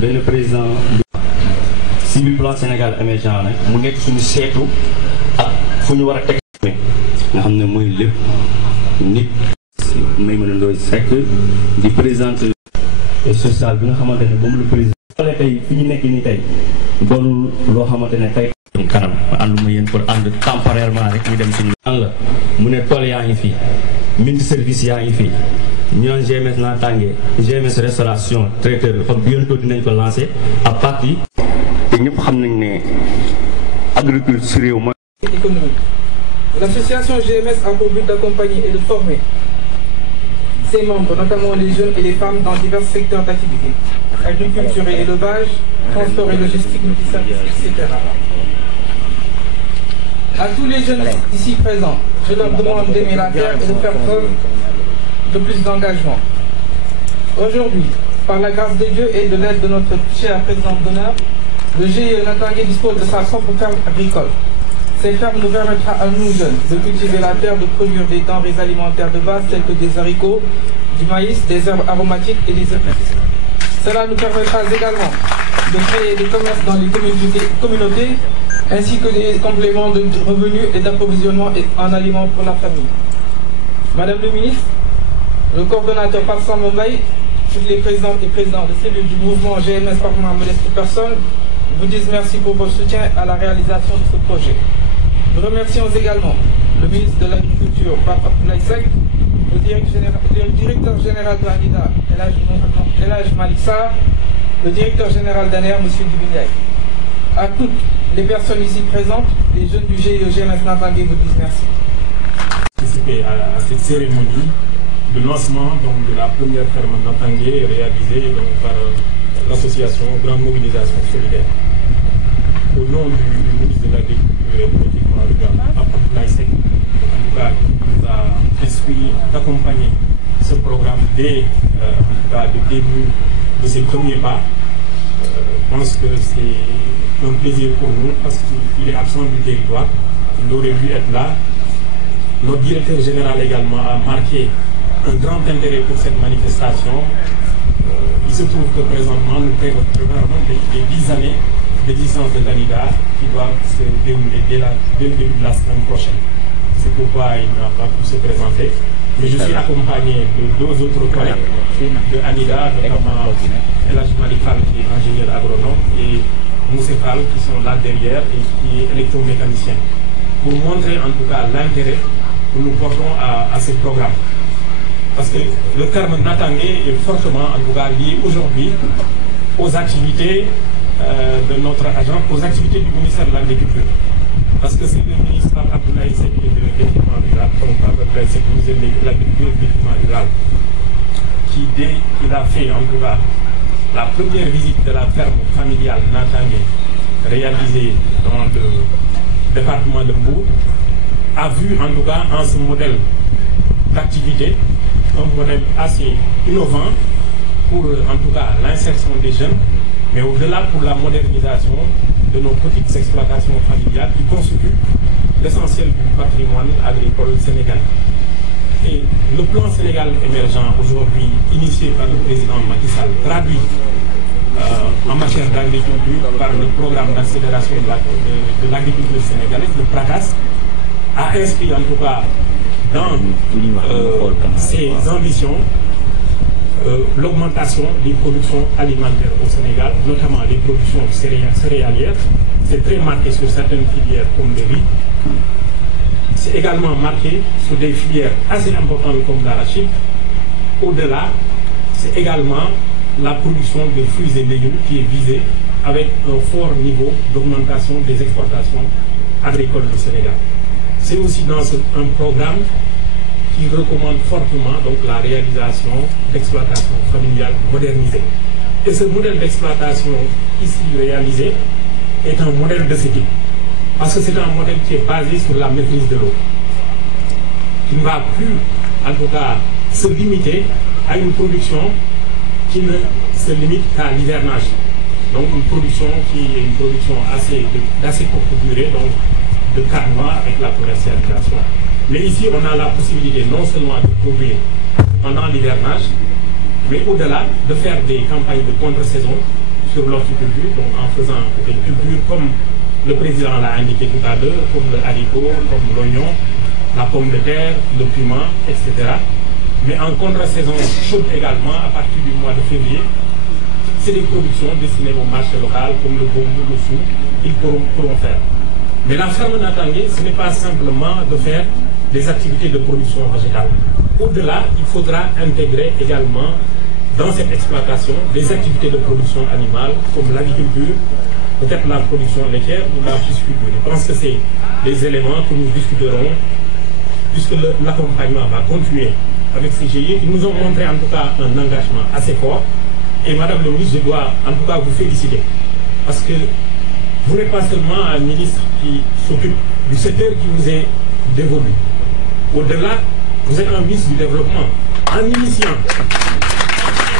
benn président civil plan Sénégal émergent nag mu nekk suñu seetu ak fu ñu war a teg nga xam ne mooy lépp nit Maïmouna Ndoye Seck di présidente sociale bi nga xamante ne moom le président xoolee tey fi ñu nekk nii tey doonul loo xamante ne tey kanam ànduma yéen pour ànd temporairement rek ñu dem suñu an la mu ne tool yaa ngi fii mine service yaa ngi fii ñoon GMS naataange GMS restauration traiteur comme bientôt dinañ ko lancé à partir te ñëpp xam nañ ne agriculture si réew mooy économique. L'association GMS a pour but d'accompagner et de former ses membres, notamment les jeunes et les femmes, dans divers secteurs d'activité, agriculture et élevage, transport et logistique, multiservices, etc. À tous les jeunes ici présents, je leur demande d'aimer la terre et de faire preuve de plus d'engagement. Aujourd'hui, par la grâce de Dieu et de l'aide de notre chère présidente d'honneur, le GIE Natangué dispose de sa propre ferme agricole. Cette ferme nous permettra à nous jeunes de cultiver la terre, de produire des denrées alimentaires de base telles que des haricots, du maïs, des herbes aromatiques et des épices. Cela nous permettra également de créer des commerces dans les communautés ainsi que des compléments de revenus et d'approvisionnement en aliments pour la famille. Madame le ministre, le coordonnateur Pape Mbaye, toutes les présidentes et présidents de cellules du mouvement GMS Parlement Modeste Personne vous disent merci pour votre soutien à la réalisation de ce projet. Nous remercions également le ministre de l'Agriculture, Pape Abdoulaye Seck, le directeur général de l'ANIDA, El Hadj Malick Sarr, le directeur général d'ANER, M. Dibindiaï. À toutes les personnes ici présentes, les jeunes du GIE GMS Natangué vous disent merci. Participer à cette cérémonie de lancement donc, de la première ferme Natangué réalisée donc, par l'association Grande Mobilisation Solidaire. Au nom du ministre de l'Agriculture et du Développement rural, Abdoulaye Seck, en tout cas, nous a instruit d'accompagner ce programme dès le début de ses premiers pas. Je pense que c'est un plaisir pour nous parce qu'il est absent du territoire. Il aurait dû être là. Notre directeur général également a marqué un grand intérêt pour cette manifestation. Il se trouve que présentement, nous préparons les 10 années d'existence de l'ANIDA qui doivent se dérouler dès le début de la semaine prochaine. C'est pourquoi il n'a pas pu se présenter. Mais je suis accompagné de deux autres collègues de ANIDA, notamment El Hadj Malick Fall qui est ingénieur agronome et Moussé Fall qui sont là derrière et qui est électromécanicien. Pour montrer en tout cas l'intérêt que nous portons à ce programme. Parce que le terme Natangué est fortement en tout cas lié aujourd'hui aux activités de notre agent, aux activités du ministère de l'Agriculture. Parce que c'est le ministre Abdoulaye Seck de l'équipement rural, comme Abdoulaye Seck, ministre de l'Agriculture et de l'équipement rural, qui dès qu'il a fait en tout cas la première visite de la ferme familiale Natangué réalisée dans le département de Mbour, a vu en tout cas en ce modèle d'activité un modèle assez innovant pour en tout cas l'insertion des jeunes, mais au-delà pour la modernisation de nos petites exploitations familiales qui constituent l'essentiel du patrimoine agricole sénégalais. Et le plan Sénégal émergent aujourd'hui initié par le président Macky Sall, traduit en matière d'agriculture par le programme d'accélération de l'agriculture sénégalaise, le PRACAS, a inscrit en tout cas dans ses ambitions l'augmentation des productions alimentaires au Sénégal, notamment les productions céréalières. C'est très marqué sur certaines filières comme le riz. C'est également marqué sur des filières assez importantes comme l'arachide. Au-delà, c'est également la production de fruits et légumes qui est visée avec un fort niveau d'augmentation des exportations agricoles du Sénégal. C'est aussi dans un programme qui recommande fortement donc, la réalisation d'exploitation familiale modernisée. Et ce modèle d'exploitation ici réalisé est un modèle de ce type. Parce que c'est un modèle qui est basé sur la maîtrise de l'eau. Qui ne va plus, en tout cas, se limiter à une production qui ne se limite qu'à l'hivernage. Donc une production qui est une production d'assez courte durée, donc de 4 mois avec la commercialisation. Mais ici, on a la possibilité non seulement de produire pendant l'hivernage, mais au-delà de faire des campagnes de contre-saison sur l'horticulture, donc en faisant des cultures comme le président l'a indiqué tout à l'heure, comme le haricot, comme l'oignon, la pomme de terre, le piment, etc. Mais en contre-saison chaude également, à partir du mois de février, c'est des productions destinées au marché local, comme le bambou, le chou, ils pourront faire. Mais la ferme Natangué, ce n'est pas simplement de faire des activités de production végétale. Au-delà, il faudra intégrer également dans cette exploitation des activités de production animale, comme l'agriculture, peut-être la production laitière ou la pisciculture. Je pense que c'est des éléments que nous discuterons, puisque l'accompagnement va continuer avec ces GIE. Ils nous ont montré en tout cas un engagement assez fort. Et Madame le ministre, je dois en tout cas vous féliciter. Parce que vous n'êtes pas seulement un ministre qui s'occupe du secteur qui vous est dévolu. Au-delà, vous êtes un ministre du développement, en initiant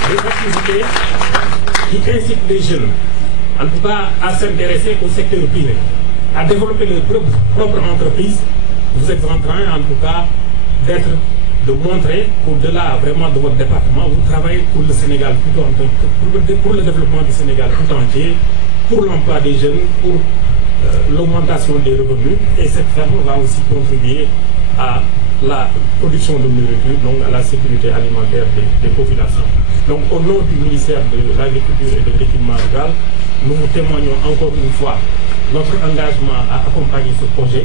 des activités qui incitent les jeunes, en tout cas à s'intéresser au secteur privé, à développer leur propre entreprise. Vous êtes en train, en tout cas, de montrer au-delà vraiment de votre département, vous travaillez pour le Sénégal tout entier, pour le développement du Sénégal tout entier, pour l'emploi des jeunes, pour l'augmentation des revenus. Et cette ferme va aussi contribuer à la production de nourriture, donc à la sécurité alimentaire des populations. Donc au nom du ministère de l'Agriculture et de l'Équipement rural, nous vous témoignons encore une fois notre engagement à accompagner ce projet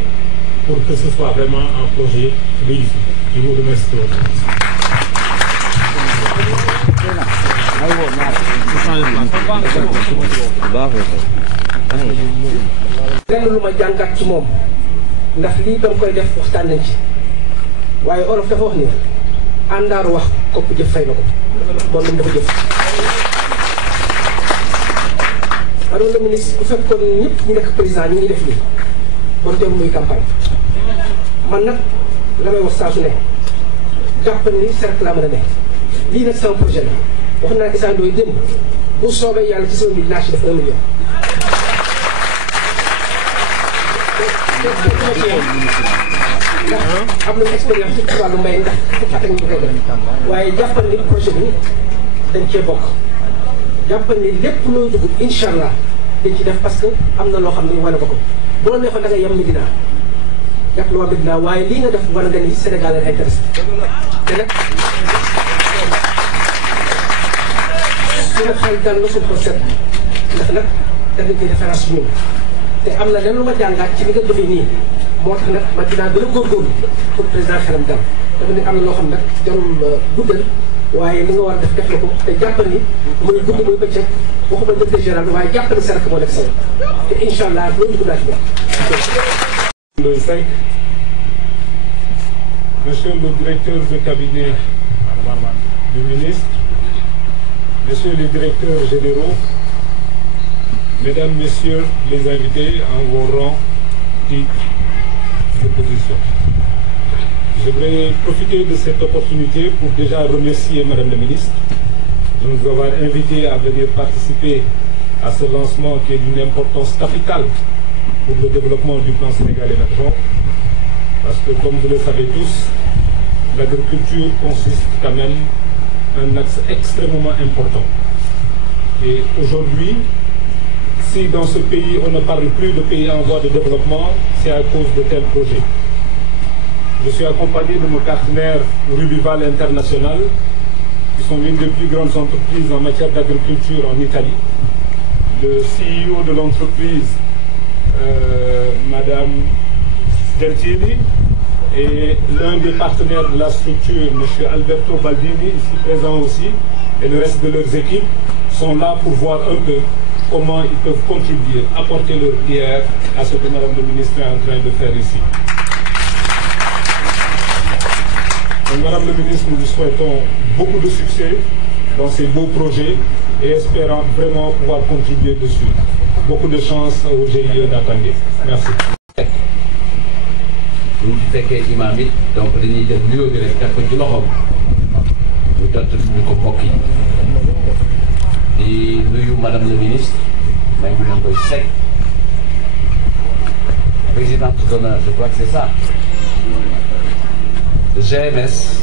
pour que ce soit vraiment un projet réussi. Je vous remercie de votre attention. lenn lu ma jàngat ci moom ndax lii ba mu koy def waxtaan nañ ci waaye olof dafa wax ni àndaaru wax kopp jëf fay na ko bon moom dafa jëf. madame la ministre bu fekkoon ñëpp ñu nekk président ñu ngi def lii bon teewul muy campagne man nag la may wax saa su ne jàpp ni cercle laa mën a ne lii nag sama projet la wax naa Issa Ndoye démb bu soobee yàlla ci sama mbir naa ci def 1 million. ndax am nañu expérience ci wàllu mbay ndax fukki at ñu koy def waaye jàppal ni projet bi dañ cee bokk jàppal ni lépp looy dugg incha allah dañ ci def parce que am na loo xam ne wane ko ko bu la neexoon da ngay yem Medina jàpp lu waa Medina waaye lii nga def wane nga ni Sénégal la intéressé te nag suñu xel dal na suñu ko set ndax nag da nga ciy référence ñun te am na leen lu ma jàngaat ci li nga defee nii moo tax nag ma dinaa gën a góorgóorlu pour président xelam dal dafa ne am na loo xam nag jarul guddal waaye li nga war a def def na ko te jàpp ni muy gudd muy bëccëg waxuma directeur général waaye jàpp ni sa rakk moo nekk sa te incha allah loolu dugg naa ci Monsieur le directeur de cabinet du ministre, Messieurs les directeurs généraux, Mesdames, Messieurs les invités en vos rangs, titres de position. Je vais profiter de cette opportunité pour déjà remercier Madame la Ministre de nous avoir invités à venir participer à ce lancement qui est d'une importance capitale pour le développement du plan Sénégal émergent. Parce que comme vous le savez tous, l'agriculture consiste quand même un axe extrêmement important. Et aujourd'hui, si dans ce pays on ne parle plus de pays en voie de développement, c'est à cause de tels projets. Je suis accompagné de mon partenaire Rubival International, qui sont l'une des plus grandes entreprises en matière d'agriculture en Italie. Le CEO de l'entreprise, Madame Gentili, et l'un des partenaires de la structure, M. Alberto Baldini, ici présent aussi, et le reste de leurs équipes, sont là pour voir un peu comment ils peuvent contribuer, apporter leur pierre à ce que Madame le ministre est en train de faire ici. Donc, Madame le ministre, nous vous souhaitons beaucoup de succès dans ces beaux projets et espérons vraiment pouvoir contribuer dessus. Beaucoup de chance au GIE d'Atangué. Merci. bu ñu fekkee imaam it donc dañuy jël nuyoo bi rek teg ko ci loxoom ñu jottali ko mbokk yi di nuyu madame le ministre Maïmouna Ndoye Seck présidente d'honneur, je crois que c'est ça, de GMS,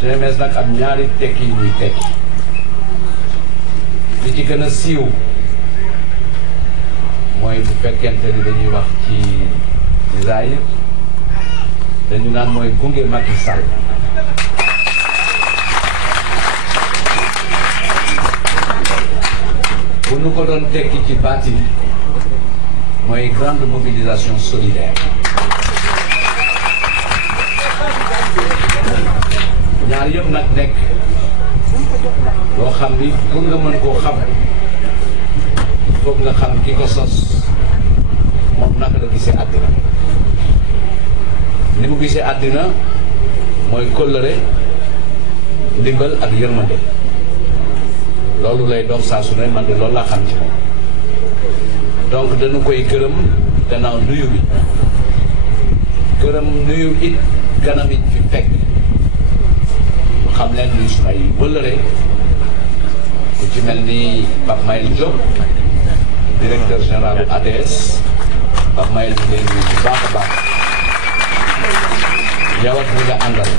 GMS nag am ñaari tekki yu muy tekki li ci gën a siiw mooy bu fekkente ni dañuy wax ci Zaïre dañu naan mooy gunge Macky Sall bu nu ko doon tekki ci baatin mooy grande mobilisation solidaire ñaar yëpp nag nekk loo xam ni pour nga mën koo xam foog nga xam ki ko sos moom naka la gisee àddina ni mu gisee àddina mooy kóllëre ndimbal ak yërmande loolu lay dox saa su ne man de loolu laa xam ci moom donc dañu koy gërëm gannaaw nuyu bi gërëm nuyu it ganam it fi fekk xam leen ni su ay wëllëre ku ci mel ni Pape Mayel Diop directeur général ADS Pape Mayel bi ngay nuyu bu baax a baax yow ak ñi nga àndal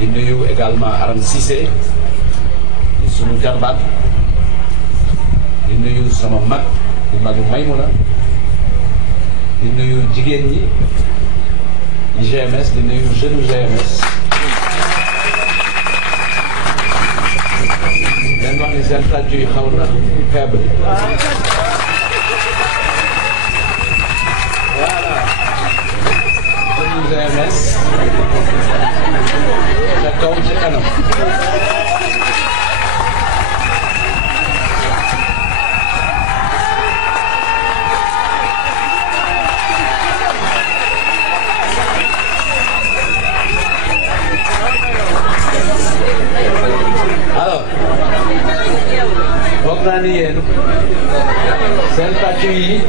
di nuyu également Aram Cissé di sunu jarbaat di nuyu sama mag di magu Maymuna di nuyu jigéen ñi GMS di nuyu jeune GMS leen wax ni seen tàjju yi xaw na faible voilà jeune GMS ca kaw ca kanam bokk naa ni yéen seen tàccu yi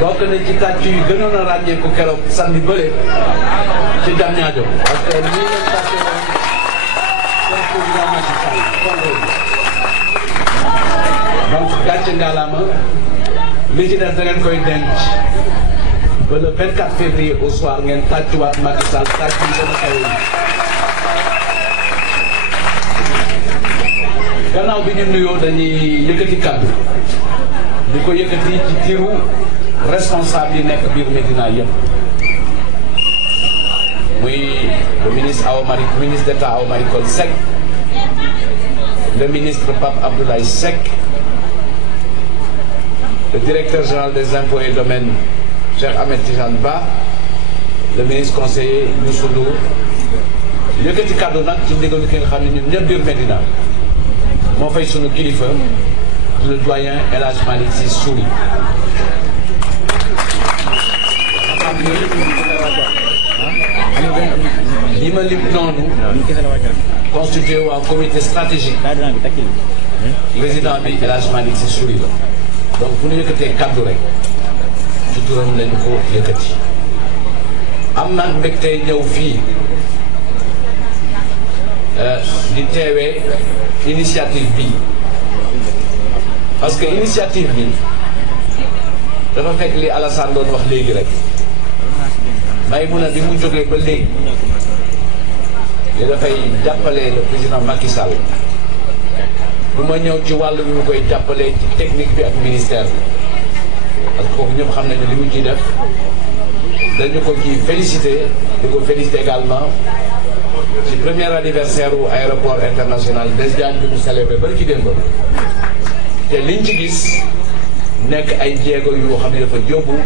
bokk na ci tàccu yi gënoon a ràññeeku keroog samedi bële ci Diamniadio parce que nii leen tàccu woon seen président Macky Sall donc gàcce ngalaama li ci des da ngeen koy denc ba le 24 février au soir ngeen tàccuwaat Macky Sall tàccu yi dana xew gannaaw bi ñu nuyoo dañuy yëkkati kàddu di ko yëkkati ci tiru responsable yi nekk biir Médina yëpp muy le ministre d'État Awa Marie Coll Seck le ministre Pape Abdoulaye Seck le directeur général des impôts et domaines Cheikh Ahmed Tidiane Ba le ministre conseiller Youssou Ndour yëkkati kàddu nag ci ndigalu ki nga xam ne ñun ñëpp biir Médina moo fay sunu kilifa le doyen El Hadj Malick Sy Souris li ma lim noonu constitué waa comité stratégique président bi El Hadj Malick Sy Souris la donc bu ñu yëkkatee kaddu rek ci turam lañu ko yëkkati am na mbégte ñëw fii di teewee initiative bi parce que initiative bi dafa fekk li Alassane doon wax léegi rek Maïmouna bi mu jógee ba léegi li dafay jàppale le président Macky Sall bu ma ñëw ci wàllu bi mu koy jàppale ci technique bi ak ministère bi parce que foofu ñëpp xam nañu li mu ciy def dañu ko ci félicité di ko félicité également ci premier anniversaire u aéroport international Blaise Diagne bi mu célébré bari ci démb te liñ ci gis nekk ay jéego yu xam ne dafa yóbbu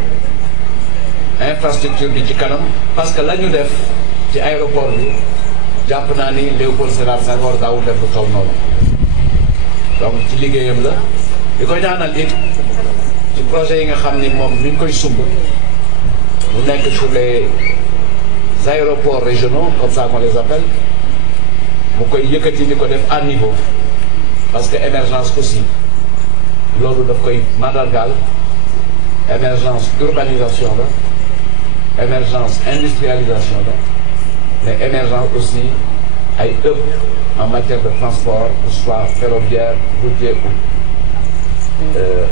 infrastructure bi ci kanam parce que la ñu def ci aéroport bi jàpp naa ni Léopold Sédar Senghor daawul def lu toll noonu donc ci liggéeyam la di ko ñaanal it ci projet yi nga xam ni moom mi ngi koy sumb mu nekk sur les aéroports régionaux comme ça qu'on les appelle mu koy yëkkati di ko def à niveau parce que émergence aussi loolu daf koy mandargaal émergence urbanisation la émergence industrialisation la mais émergence aussi ay hub en matière de transport que ce soit ferroviaire routier ou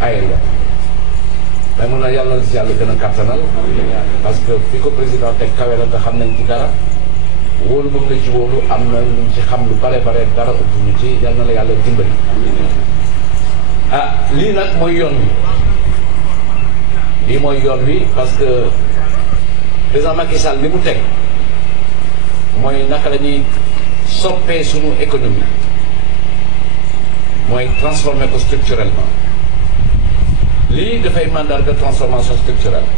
aérien mais mun na yàlla si yàlla gën a kattanal parce que fi ko président teg kawe la te xam nañ ci dara wóolu moom la ci wóolu am na lu ci xam lu bare dara ëpp ñu ci yal na la yàlla dimbali. ah lii nag mooy yoon wi lii mooy yoon wi parce que président Macky Sall li mu teg mooy naka la ñuy soppee suñu économie mooy transformer ko structurellement lii dafay mandarga transformation structurelle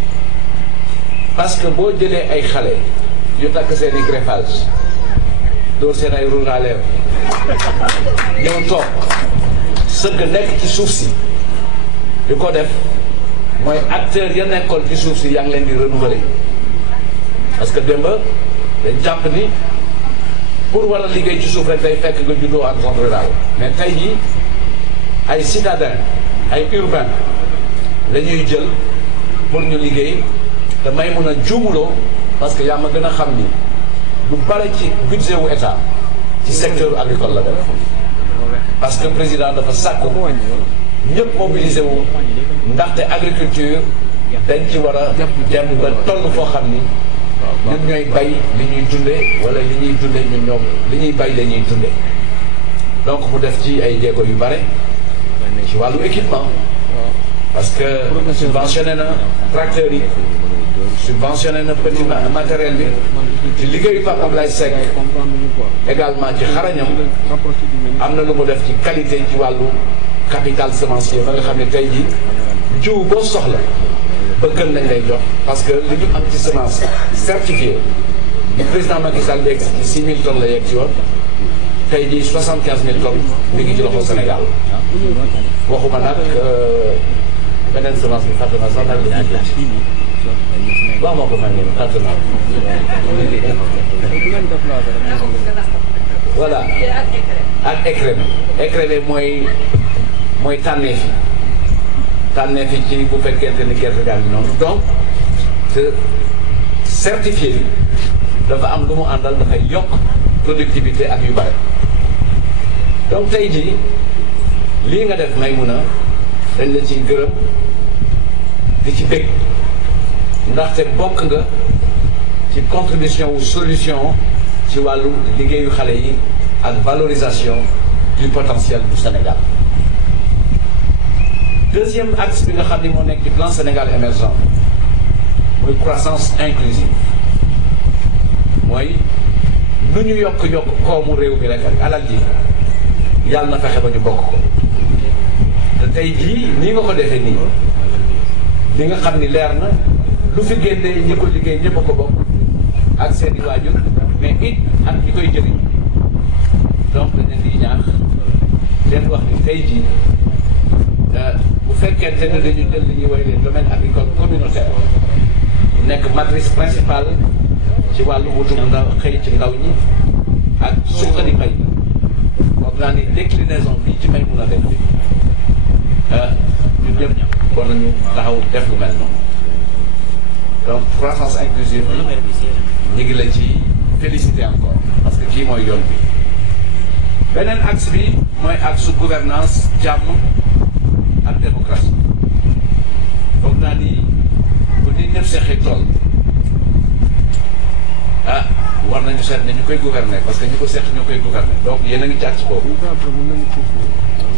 parce que boo jëlee ay xale yu takk seen i greffage door seen ay rouge à lèvres ñëw toog sëgg nekk ci suuf si di ko def mooy acteur ya nekkoon ci suuf si yaa ngi leen di renouveler parce que démb dañ jàpp ni pour war a liggéey ci suuf rek day fekk nga juddoo en zone rurale mais tey jii ay citadins ay urbains la ñuy jël pour ñu liggéey te may mun a juumuloo parce que yaa ma gën a xam ni lu bare ci budget wu état ci secteur agricole la def parce que président dafa sàkku ñëpp mobilisé wu ndaxte agriculture dañ ci war a dem ba toll foo xam ni ñun ñooy bay li ñuy dundee wala li ñuy dundee ñun ñoom li ñuy bay la ñuy dundee donc mu def ci ay jéego yu bare ci wàllu équipement parce que subventionné na tracteurs yi subventionné na petit matériel bi ci liggéeyu Pape Abdoulaye Seck également ci xarañam am na lu mu def ci qualité ci wàllu capital semencier ba nga xam ne tey jii jiw boo soxla ba gën nañ lay jox parce que li ñu am ci semence certifiée le président Macky Sall yegg ci 6 000 tonnes la yegg ci woon tey jii 75 000 tonnes mi ngi ci loxo Sénégal waxuma nag beneen semence bi fàtte naa sax nag waaw moo ko may ngeen fàtte naa voilà ak écrémé mooy tànneef yi ci bu fekkente ni gerte gaa ngi noonu donc te certifié bi dafa am lu mu àndal dafay yokk productivité ak yu bare donc tey jii lii nga def may mun a dañ la ciy gërëm di ci bég ndaxte bokk nga ci contribution ou solution ci wàllu liggéeyu xale yi ak valorisation du potentiel du Sénégal. Deuxième axe bi nga xam ni moo nekk ci plan Sénégal émergent mooy croissance inclusive mooy nu ñu yokk koomu réew mi rek ak alal ji yàlla na fexe ba ñu bokk ko te tey jii nii nga ko defee nii li nga xam ni leer na lu fi génnee ñi ko liggéey ñëpp a ko bokk ak seeni waajur mais it ak ñi koy jëriñ donc dañ leen di ñaax leen wax ni tey jii bu fekkente ne dañu jël li ñuy woy les domaines agricoles communautaires nekk matrice principale ci wàllu wutum ndaw xëy ci ndaw ñi ak suqali mbay foog naa ni déclinaison bii ci may mun a def bi ñun ñëpp war nañu taxaw def lu mel noonu donc croissance inclusive bi ñu ngi la ci félicité encore parce que kii mooy yoon bi beneen axe bi mooy axe gouvernance jàmm ak démocratie foog naa ni bu nit ñëpp seexee tool war nañu seet ne ñu koy gouverner parce que ñu ko seex ñoo koy gouverner donc yéen a ngi ci axe boobu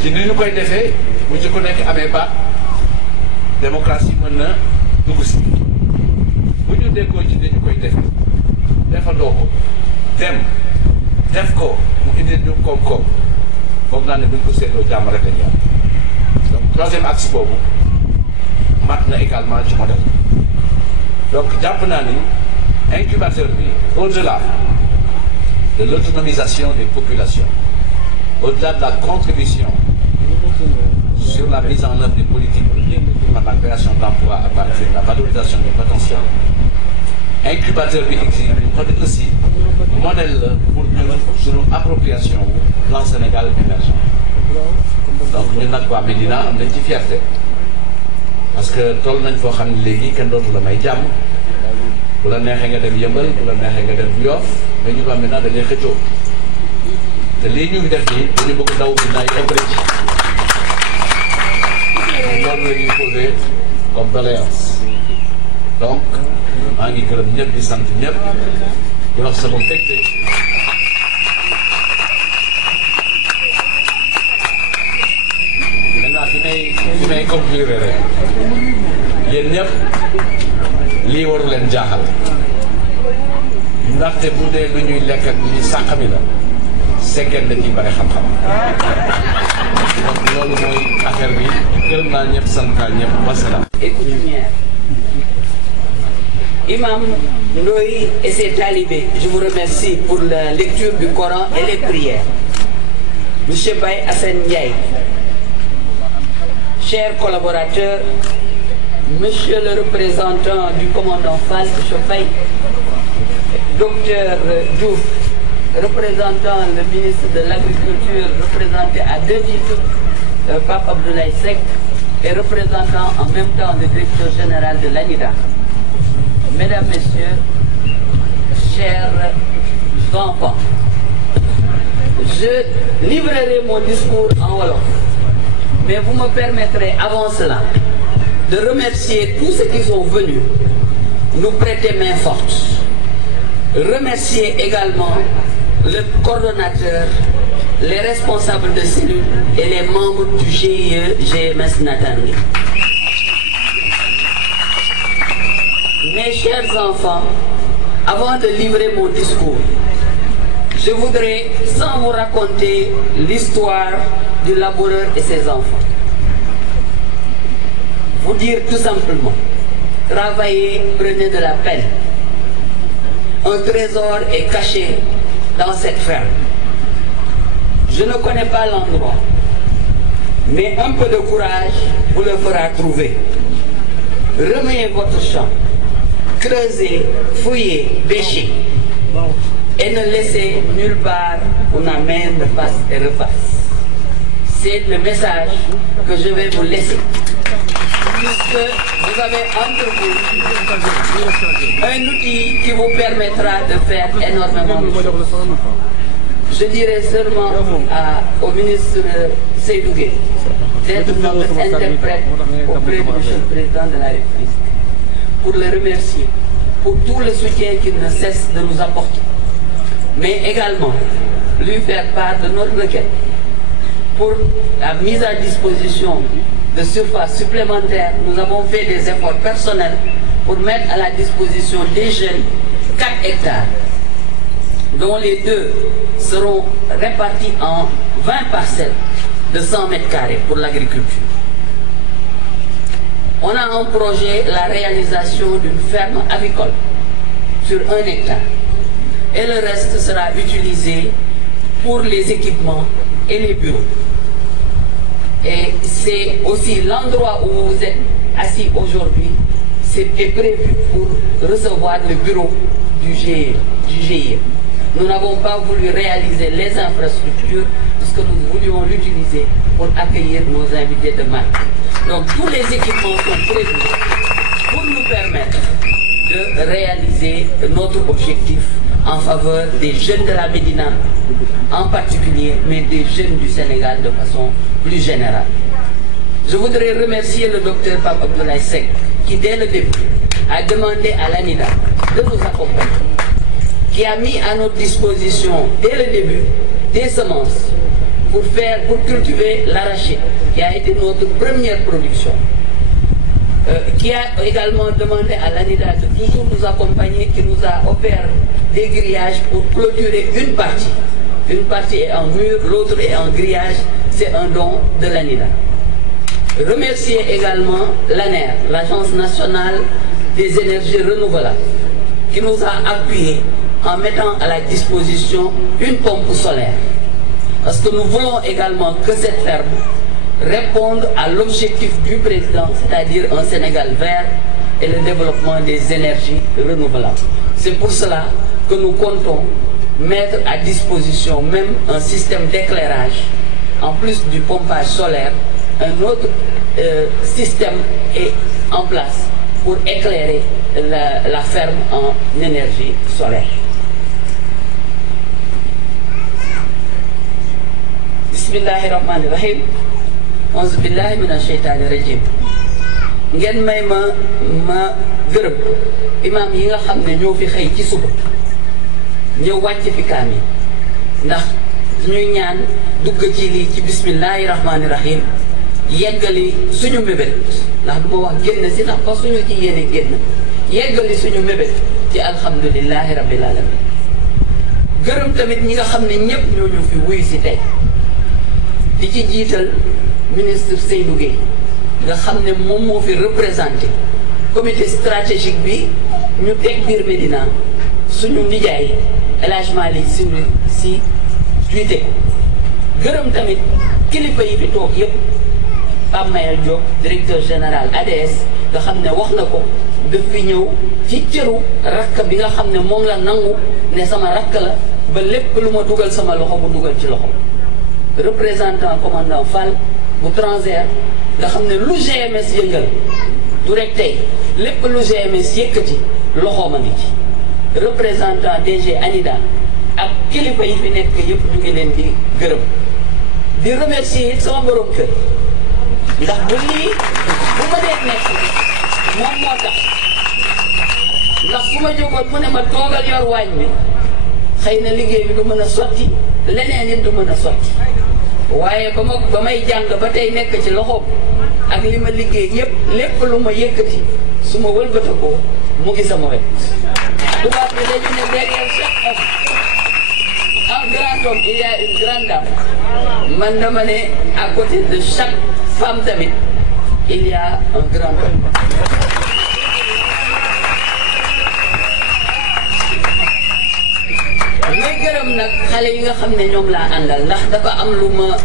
ci ni ñu koy defee bu ci ku nekk amee baat démocratie mën na dugg si bu ñu déggoo ci ni ñu koy defee defandoo ko def ko mu indil ñu koom-koom foog naa ne buñ ko seetloo jàmm rek lañu am donc troisième axe boobu mat na également ci modèle donc jàpp naa ni incubateur bi au-delà de l'autonomisation des populations au-delà de la contribution sur la mise en œuvre des politiques par la création d'emplois à partir de la valorisation des potentiels incubateur bi existe aussi modèle la pour ñun suñu appropriation wu plan Sénégal émergent donc ñun nag waa Médina am nañ ci fierté parce que toll nañ foo xam ne léegi kenn dootu la may jàmm bu la neexee nga dem Yëmbal bu la neexee nga dem Yoff mais ñu waa Médina dañuy xëccoo te lii ñu def nii dañu bëgg ndaw Médina yi ëppale ci loolu la ñuy posé comme doléance donc maa ngi gërëm ñëpp di sant ñëpp di wax sama mbégte maintenant fi may conclure rek yéen ñëpp lii waru leen jaaxal ndaxte bu dee lu ñuy lekk ak lu ñuy sàqami la seggeen dañ ci bari xam-xam donc loolu mooy affaire bi gërëm naa ñëpp sant naa ñëpp wasalaam. Et coutumière. Imam Ndoye et ses talibés, je vous remercie pour la lecture du Coran et les prières. Monsieur Baye Hassan Ndiaye, chers collaborateurs, Monsieur le représentant du commandant Fall, Monsieur Faye, Docteur Diouf, représentant le ministre de l'Agriculture, représenté à deux titres, Pape Abdoulaye Seck, et représentant en même temps le directeur général de l'ANIDA. Mesdames, Messieurs, chers enfants, je livrerai mon discours en Wolof, mais vous me permettrez avant cela de remercier tous ceux qui sont venus nous prêter main forte. Remercier également le coordonnateur, les responsables de cellules et les membres du GIE GMS Natangui. Mes chers enfants, avant de livrer mon discours, je voudrais, sans vous raconter l'histoire du laboureur et ses enfants, vous dire tout simplement, travaillez, prenez de la peine. Un trésor est caché dans cette ferme. Je ne connais pas l'endroit, mais un peu de courage vous le fera trouver. Remuez votre champ, creusez, fouillez, pêchez, et ne laissez nulle part où la main repasse et repasse. C'est le message que je vais vous laisser. Puisque vous avez entre vous un outil qui vous permettra de faire énormément de choses. Je dirais seulement au ministre Seydou Gueye d'être notre interprète auprès du Monsieur le Président de la République, pour le remercier pour tout le soutien qu'il ne cesse de nous apporter, mais également lui faire part de notre requête pour la mise à disposition de surfaces supplémentaires. Nous avons fait des efforts personnels pour mettre à la disposition des jeunes 4 hectares, dont les 2 seront répartis en 20 parcelles de 100 mètres carrés pour l'agriculture. On a en projet la réalisation d'une ferme avicole sur 1 hectare, et le reste sera utilisé pour les équipements et les bureaux. Et c'est aussi l'endroit où vous êtes assis aujourd'hui, c'est prévu pour recevoir le bureau du GIE. Nous n'avons pas voulu réaliser les infrastructures puisque nous voulions l'utiliser pour accueillir nos invités de marque. Donc tous les équipements sont prévus pour nous permettre de réaliser notre objectif en faveur des jeunes de la Médina en particulier, mais des jeunes du Sénégal de façon plus générale. Je voudrais remercier le docteur Pape Abdoulaye Seck qui dès le début a demandé à l'ANIDA de nous accompagner, qui a mis à notre disposition dès le début des semences pour cultiver l'arachide, qui a été notre première production, qui a également demandé à l'ANIDA de toujours nous accompagner, qui nous a offert des grillages pour clôturer une partie. Une partie est en mur, l'autre est en grillage, c'est un don de l'ANIDA. Remercier également l'ANER, l'Agence nationale des énergies renouvelables, qui nous a appuyés en mettant à la disposition une pompe solaire. Parce que nous voulons également que cette ferme réponde à l'objectif du président, c'est-à-dire un Sénégal vert et le développement des énergies renouvelables. C'est pour cela que nous comptons mettre à disposition même un système d'éclairage, en plus du pompage solaire. Un autre système est en place pour éclairer la ferme en énergie solaire. Bismillahirrahmanirrahim. Auzu billahi minash shaitani rajim. Ngeen may ma gërëm imam yi nga xam ne ñoo fi xëy ci suba ñëw wàcc fi kaamil ndax ñuy ñaan dugg ci lii ci bismillahi rahmaani rahim yeggali suñu mébét ndax du ma wax génn si ndax parce que suñu ci yéene génn yeggali suñu mébét ci alhamdulillahi rabbil alamin gërëm tamit ñi nga xam ne ñëpp ñoo ñu fi wuyu si tey di ci jiital ministre Seydou Gueye nga xam ne moom moo fi représenté comité stratégique bi ñu teg biir Médina suñu nijaay El Hadj Malick si juite ko gërëm tamit kilifa yi fi toog yëpp Pape Mayel Diop directeur général ADS nga xam ne wax na ko daf fi ñëw ci cëru rakk bi nga xam ne moom la nangu ne sama rakk la ba lépp lu ma dugal sama loxo bu dugal ci loxo représentant commandant Fall bu Transair nga xam ne lu GMS yëngal du rek tey lépp lu GMS yëkkati loxoom a ngi ci représentant DG Anida ak kilifa yi fi nekk yëpp ñu ngi leen di gërëm di remercier it sama borom kër ndax bu lii bu ma dee nekk moom moo tax ndax su ma jógoon mu ne ma toogal yor waañ bi xëy na liggéey bi du mën a sotti leneen it du mën a sotti waaye ba may jàng ba tey nekk ci loxoom ak li ma liggéey yëpp lépp lu ma yëkkati su ma wëlbatakoo mu ngi sama wet tubaab bi dañu ne derrière chaque homme un grand homme il y a une grande dame man dama ne à côté de chaque femme tamit il y a un grand homme ngay gërëm nag xale yi nga xam ne ñoom laa àndal ndax dafa am lu ma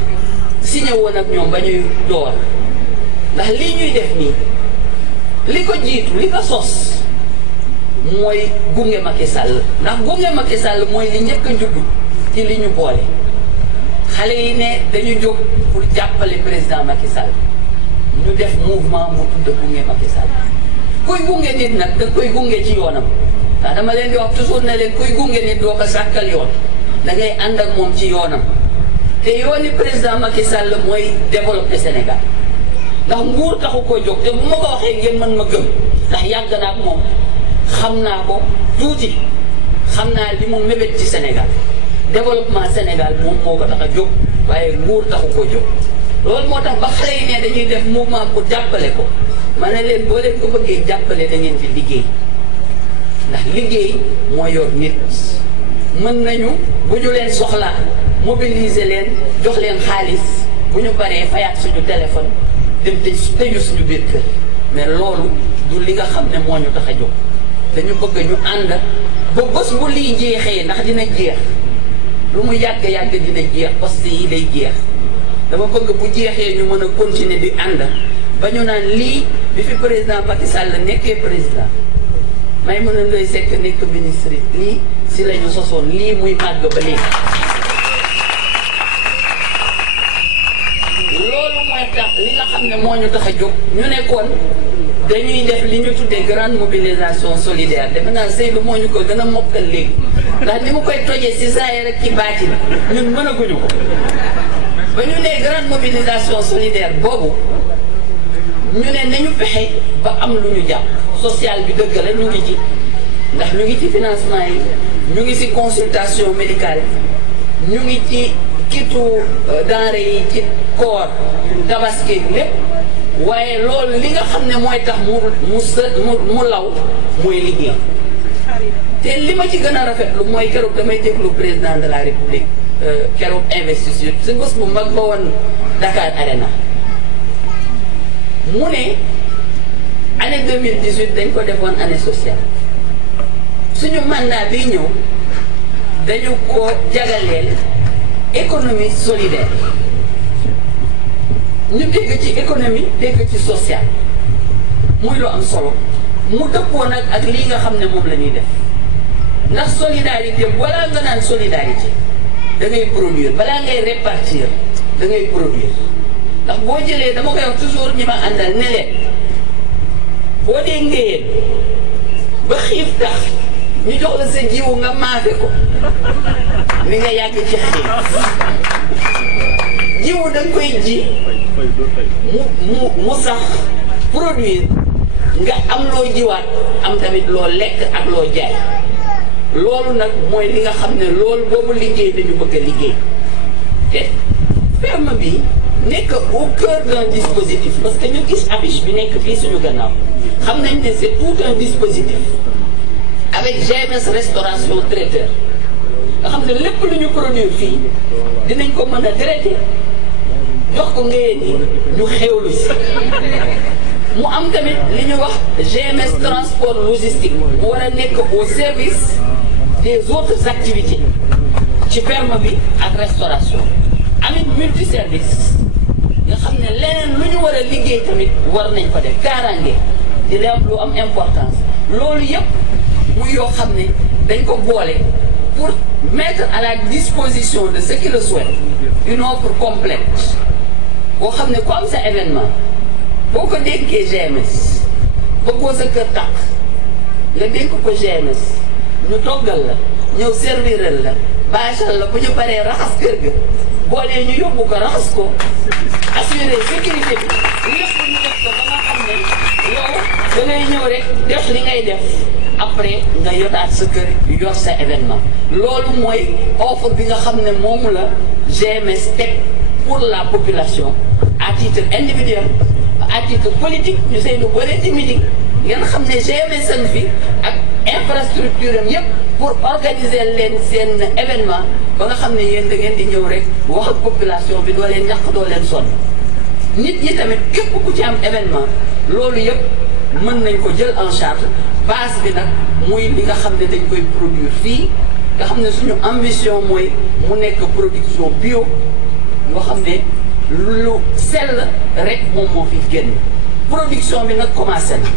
signé woon ak ñoom ba ñuy door ndax lii ñuy def nii li ko jiitu li ko sos mooy gunge Macky Sall ndax gunge Macky Sall mooy li njëkk a judd ci li ñu boole xale yi ne dañu jóg pour jàppale président Macky Sall ñu def mouvement mu tudd gunge Macky Sall kuy gunge nit nag da koy gunge ci yoonam ndax dama leen di wax toujours ne leen kuy gunge nit doo ko sàkkal yoon da ngay ànd ak moom ci yoonam te yooni président Macky Sall mooy développer Sénégal ndax nguur taxu ko jóg te bu ma ko waxee ngeen mën ma gëm ndax yàgg naa ak moom xam naa ko tuuti xam naa li mu mébét ci Sénégal développement Sénégal moom moo ko tax a jóg waaye nguur taxu ko jóg loolu moo tax ba xale yi ne dañuy def mouvement pour jàppale ko ma ne leen boo leen ko bëggee jàppale da ngeen di liggéey ndax liggéey moo yor nit mën nañu bu ñu leen soxlaa mobiliser leen jox leen xaalis bu ñu paree fayaat suñu téléphone dem tëju suñu biir kër mais loolu du li nga xam ne moo ñu tax a jóg dañu bëgg ñu ànd ba bés bu lii jeexee ndax dina jeex lu mu yàgg-yàgg dina jeex poste yi day jeex dama bëgg bu jeexee ñu mën a continuer di ànd ba ñu naan lii bi fi président Macky Sall nekkee président may mën a looy sekk nekk ministre lii si la ñu sosoon lii muy màgg ba léegi loolu mooy tax li nga xam ne moo ñu tax a jóg ñu nekkoon dañuy def li ñu tuddee grande mobilisation solidaire defe naa Seydou moo ñu ko gën a mokkal léegi ndax ni mu koy tojee si saa rek ci baatin ñun mënaguñu ko ba ñu nee grande mobilisation solidaire boobu ñu ne nañu fexe ba am lu ñu jàpp social bi dëgg la ñu ngi ci ndax ñu ngi ci financement yi ñu ngi ci consultation médicale ñu ngi ci kitu denrée yi ci koor tabaski lépp waaye loolu li nga xam ne mooy tax mu law mooy liggéey te li ma ci gën a rafetlu mooy keroog damay déglu président de la république keroog investiture si bés bu mag ba woon Dakar Arena mu ne année 2018 dañ ko defoon année sociale suñu mandat bi ñëw dañu ko jagaleel économie solidaire ñu dégg ci économie dégg ci social muy lu am solo mu dëppoo nag ak lii nga xam ne moom la ñuy def ndax solidarité balaa nga naan solidarité da ngay produire balaa ngay répartir da ngay produire ndax boo jëlee dama koy wax toujours ñi ma àndal ne leen boo dee ngéyeen ba xiif tax ñu jox la sa jiwu nga maafe ko ni nga yàgg ci xiif jiwu da nga koy ji mu sax produire nga am loo jiwaat am tamit loo lekk ak loo jaay loolu nag mooy li nga xam ne loolu boobu liggéey dañu bëgg a liggéey te ferme bi nekk au cœur d'un dispositif parce que ñu gis affiche bi nekk fii suñu gannaaw xam nañ ne c'est tout un dispositif avec GMS restauration traiteur nga xam ne lépp lu ñu produire fii dinañ ko mën a traiter jox ko ngeen ni ñu xewlu si mu am tamit li ñu wax GMS transport logistique mu war a nekk au service des autres activités ci ferme bi ak restauration amit multiservice nga xam ne leneen lu ñu war a liggéey tamit war nañ ko def kaaraange di leen lu am importance loolu yëpp muy yoo xam ne dañ ko boole pour mettre à la disposition de ceux qui le souhaitent une offre complète boo xam ne comme ça événement boo ko dénkee GMS bëggoo sa kër tàkk nga dénk ko GMS ñu toggal la ñëw serviral la bâchal la bu ñu paree raxas kër ga boolee ñu yóbbu ko raxas ko assurer sécurité bi lépp ñu def ko ba nga xam ne yow da ngay ñëw rek def li ngay def après nga yotaat sa kër yor sa événement loolu mooy offre bi nga xam ne moom la GMS teg pour la population à titre individuel à titre politique ñu say lu bëri ci meeting ngeen xam ne GMS seen fi ak infrastructure am yëpp pour organiser leen seen événement ba nga xam ne yéen da ngeen di ñëw rek wax ak population bi doo leen ñàkk doo leen sonn nit ñi tamit képp ku ci am événement loolu yëpp mën nañ ko jël en charge base bi nag muy li nga xam ne dañ koy produire fii nga xam ne suñu ambition mooy mu nekk production bio yoo xam ne lu sell rek moom moo fi génn production bi nag commencé na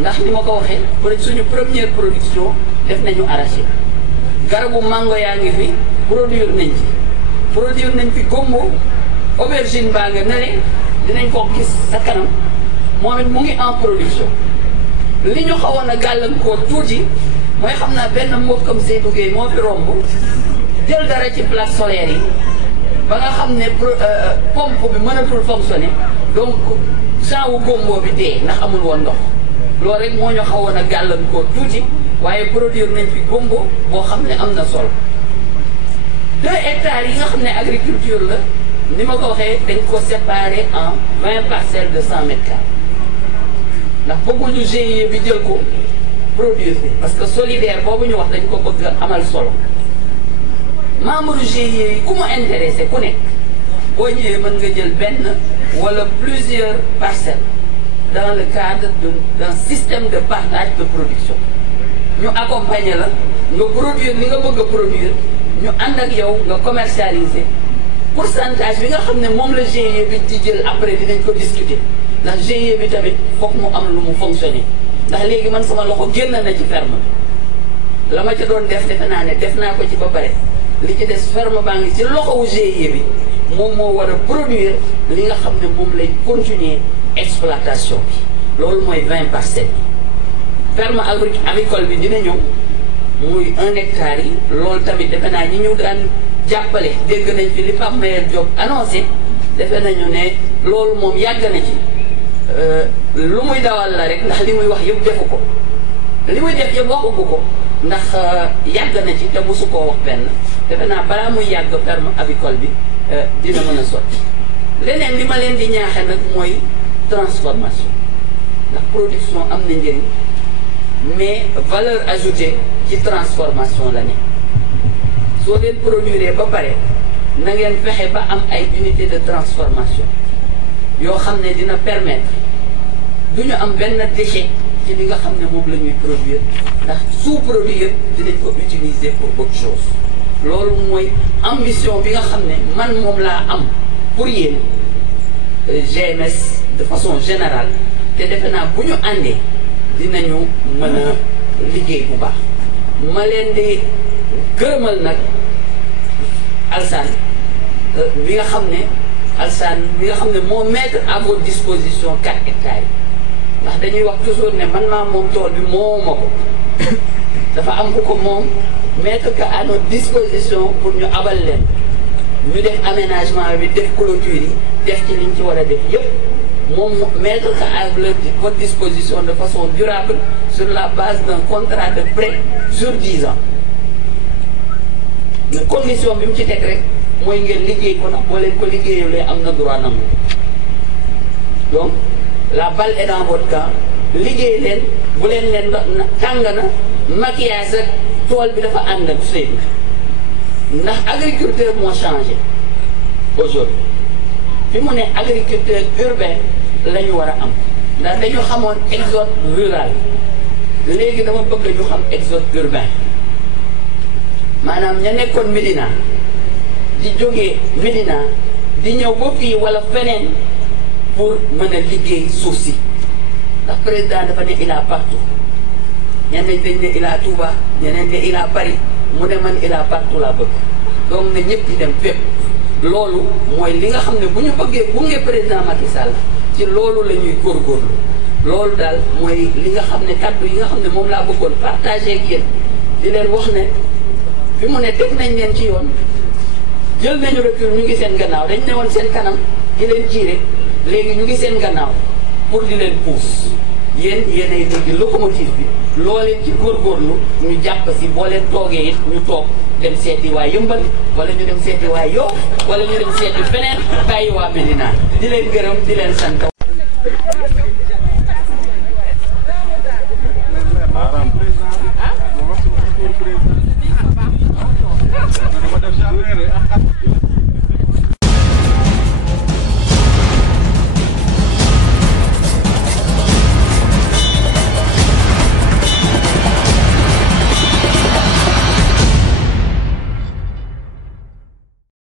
ndax ni ma ko waxee suñu première production def nañu arachide garabu mango yaa ngi fi produire nañ fi gombo aubergine baa nga nele dinañ ko gis sa kanam moom it mu ngi en production li ñu xawoon a gàllankoor tuuti mooy xam naa benn mbokkam Seydou Gueye moo fi romb jël dara ci plaque solaire yi ba nga xam ne pompe bi mënatul fonctionner donc champ wu gombo bi dee ndax amul woon ndox loolu rek moo ñu xawoon a gàllankoor tuuti waaye produire nañ fi gombo boo xam ne am na solo 2 hectares yi nga xam ne agriculture la ni ma ko waxee dañ ko séparer en 20 parcelles de 100 mètres carrés ndax bëgguñu GIE bi jël ko produire fi parce que solidaire boobu ñu wax dañ ko bëgg amal solo membre GIE yi ku mu intéressé ku nekk boo ñëwee mën nga jël benn wala plusieurs parcelles dans le cadre d'un système de partage de production ñu accompagner la nga produire li nga bëgg a produire ñu ànd ak yow nga commercialiser pourcentage bi nga xam ne moom la GIE bi ci jël après dinañ ko discuter ndax GIE bi tamit foog mu am lu mu fonctionner ndax léegi man sama loxo génn na ci ferme bi la ma ca doon def defe naa ne def naa ko ci ba pare li ci des ferme baa ngi ci loxowu GIE bi moom moo war a produire li nga xam ne moom lay continuer exploitation bi loolu mooy 20 parcelles yi ferme agricole bi dina ñëw muy 1 hectare yi loolu tamit defe naa ñi ñu daan jàppale dégg nañ fi li Pape Mayel Diop annoncé defe nañu ne loolu moom yàgg na ci lu muy dawal la rek ndax li muy wax yëpp defu ko li muy def yëpp waxugu ko ndax yàgg na ci te mosu koo wax benn defe naa balaa muy yàgg ferme avicole bi dina mën a sotti leneen li ma leen di ñaaxe nag mooy transformation ndax production am na njëriñ mais valeur ajoutée ci transformation la ne soo leen produire ba pare na ngeen fexe ba am ay unité de transformation yoo xam ne dina permettre du ñu am benn déchet ci li nga xam ne moom la ñuy produire ndax sous-produit yëpp dinañ ko utiliser pour autre chose loolu mooy ambition bi nga xam ne man moom laa am pour yéen GMS de façon générale te defe naa bu ñu àndee dinañu mën a liggéey bu baax ma leen di gërëmal nag Alsane bi nga xam ne Alsane bi nga xam ne moo mettre à votre disposition 4 hectares yi ndax dañuy wax toujours ne man maa moom tool bi mooma ko dafa am ku ko moom mettre que à notre disposition pour ñu abal leen ñu def aménagement bi def clôture yi def ci liñ ci war a def yëpp moom mettre que à votre disposition de façon durable sur la base d'un contrat de prêt sur 10 ans mais condition bi mu ci teg rek mooy ngeen liggéey ko nag boo leen ko liggéeyalee am na droit nangu donc la balle est dans votre camp liggéey leen bu leen tàng na maquillage rek tool bi dafa ànd ak sëy ndax agriculteur moo changé aujourd'hui fi mu ne agriculteur urbain la ñu war a am ndax dañu xamoon exode rural léegi dama bëgg ñu xam exode urbain maanaam ña nekkoon Médina di jógee Médina di ñëw ba fii wala feneen pour mën a liggéey suuf si ndax président dafa ne il a partout ñeneen dañ ne il a Touba ñeneen ne il a Paris mu ne man il a partout la bëgg donc na ñëpp di dem fépp loolu mooy li nga xam ne bu ñu bëggee gunge président Macky Sall ci loolu la ñuy góorgóorlu loolu daal mooy li nga xam ne kaddu yi nga xam ne moom laa bëggoon partagé ak yéen di leen wax ne fi mu ne teg nañ leen ci yoon jël nañu recul ñu ngi seen gannaaw dañ ne woon seen kanam di leen jiire léegi ñu ngi seen gannaaw pour di leen pousse yéen yéenay léegi locomotive bi loo leen ci góorgóorlu ñu jàpp si boo leen toogee it ñu toog dem seeti waa Yëmbal wala ñu dem seeti waa Yoff wala ñu dem seeti feneen bàyyi waa Médina di leen gërëm di leen sant.